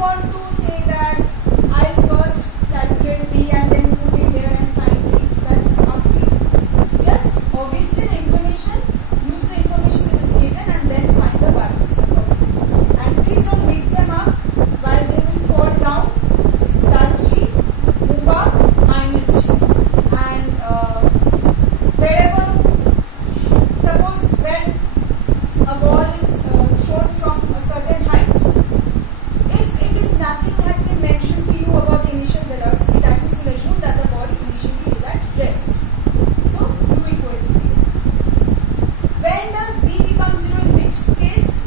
want to say that I'll first calculate V and then put it here and find A, that's up to you. Just obviously the information, use the information which is given and then find the values. And please don't mix them up while they will fall down. It's plus G, move up, minus G. And wherever, suppose when a ball is thrown from a certain height, if it is nothing has been mentioned to you about the initial velocity, that means you assume that the ball initially is at rest. So U equal to 0. When does V become 0? In which case,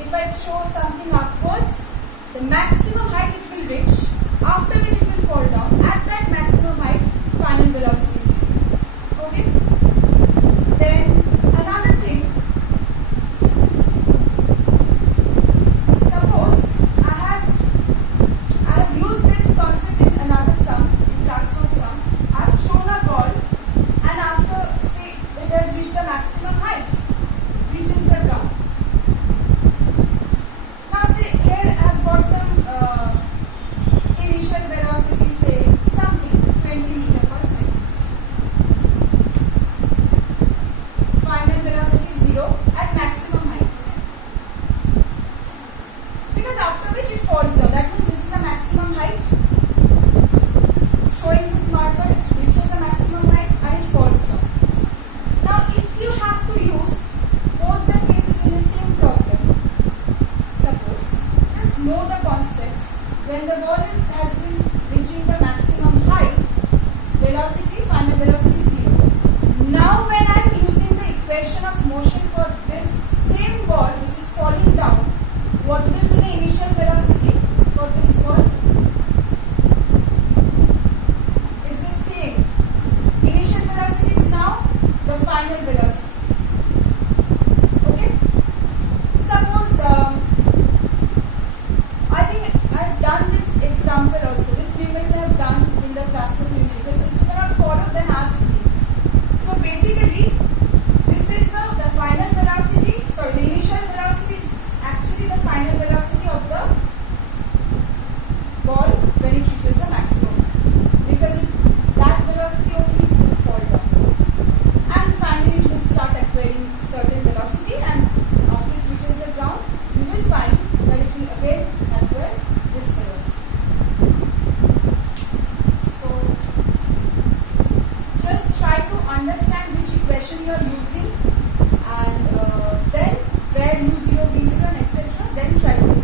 if I throw something upwards, the maximum height it will reach, after which it will fall down. At that maximum height, final velocity is 0. Okay? Then another thing, suppose I have used this concept in another sum, in classroom sum. I have thrown a ball and after, say, it has reached the maximum height, reaches the ground. Now say here I have got some initial velocity, say something 20 meter per second. Final velocity 0 at maximum height. Because after which it falls down. That means this is the maximum height. Showing this marker, it reaches a maximum height and it falls down. Now if you have to use both the cases in the same problem, suppose, just know the concepts. When the ball has been reaching the maximum height, velocity, final velocity 0. Now when I am using the equation of motion for this same ball which is falling down, what will be the initial velocity for this ball? It's the same. Initial velocity is now the final velocity. Okay? Suppose, I think I have done this example also. This numerical I have done in the classroom numericals. If you cannot follow, then ask me. So basically, this is the final velocity, sorry, the initial velocity is actually the final velocity of the ball when it reaches the maximum height. Because that velocity only will fall down. And finally it will start acquiring certain velocity, and after it reaches the ground, you will find that it will again acquire this velocity. So just try to understand which equation you are using, and then where U0, V0 and etc. Then try to